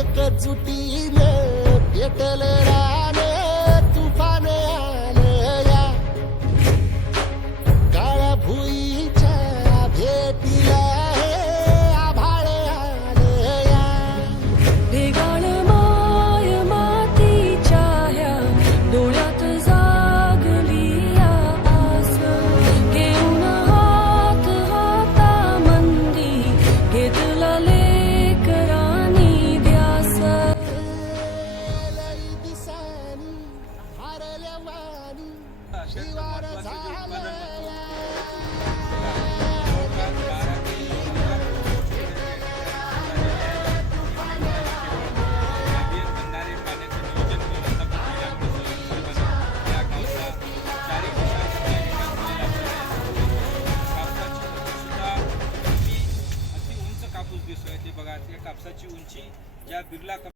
एकजुटीने पेटले राने तुफान आलं या काळ्या भुईच्या भेटीला हे आभाळ आलं या ढेगाळ माय मातीच्या ह्या डोळ्यात जागली या आस घेऊन हात हातामंदी घेतला लेकरांनी ध्यास लई दिसानी हारल्या वाणी शिवार झालं या कापूस दिसतोय ते बघा, त्या कापसाची उंची ज्या बिर्ला